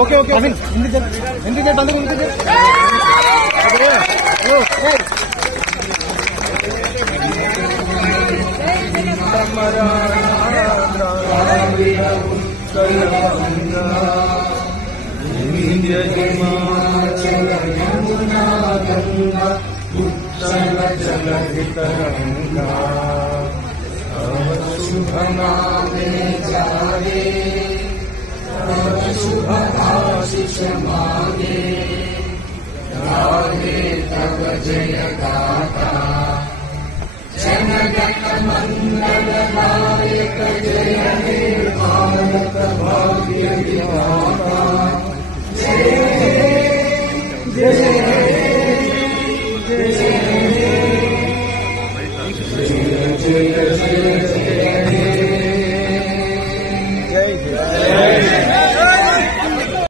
okay okay ఎందుకు जलधितरंगा शुभ नामे जागे शुभ आशीष मांगे गाहे तब जय गा